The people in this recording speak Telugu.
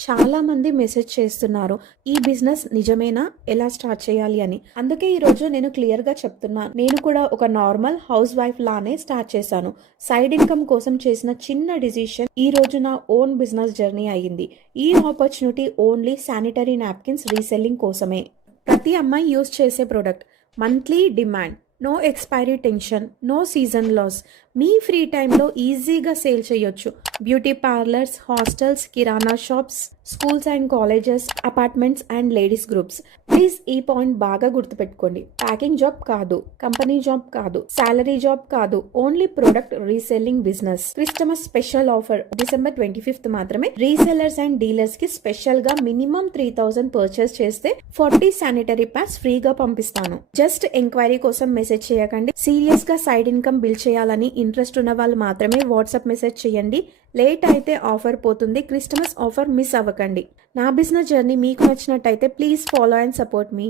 చాలా మంది మెసేజ్ చేస్తున్నారు. ఈ బిజినెస్ నిజమేనా? ఎలా స్టార్ట్ చేయాలి అని. అందుకే ఈరోజు నేను క్లియర్‌గా చెప్తున్నాను. నేను కూడా ఒక నార్మల్ హౌస్ వైఫ్ లానే స్టార్ట్ చేశాను. సైడ్ ఇన్‌కమ్ కోసం చేసిన చిన్న డిసిషన్ ఈరోజు నా ఓన్ బిజినెస్ జర్నీ అయ్యింది. ఈ opportunity only sanitary napkins reselling కోసమే. ప్రతి అమ్మాయి యూజ్ చేసే product. Monthly demand. No expiry tension. No season loss. మీ ఫ్రీ టైంలో ఈజీగా సేల్ చేయొచ్చు. Beauty parlours, hostels, kirana shops, schools and colleges, apartments and ladies groups. Please ఈ పాయింట్ బాగా గుర్తుపెట్టుకోండి. ప్యాకింగ్ జాబ్ కాదు, కంపెనీ జాబ్ కాదు, సాలరీ జాబ్ కాదు, only product reselling business. Christmas special offer December 25th మాత్రమే. రీసెల్లర్స్ అండ్ డీలర్స్ కి స్పెషల్ గా మినిమం 3000 పర్చేస్ చేస్తే 40 శానిటరీ ప్యాడ్స్ ఫ్రీగా పంపిస్తాను. జస్ట్ ఎంక్వైరీ కోసం మెసేజ్ చేయకండి. సీరియస్ గా సైడ్ ఇన్కమ్ బిల్డ్ చేయాలని ఇంట్రెస్ట్ ఉన్న వాళ్ళు మాత్రమే వాట్సాప్ మెసేజ్ చేయండి. లేట్ అయితే ఆఫర్ పోతుంది. క్రిస్టమస్ ఆఫర్ మిస్ అవ్వకండి. నా బిజినెస్ జర్నీ మీకు నచ్చినట్టయితే please follow and support me.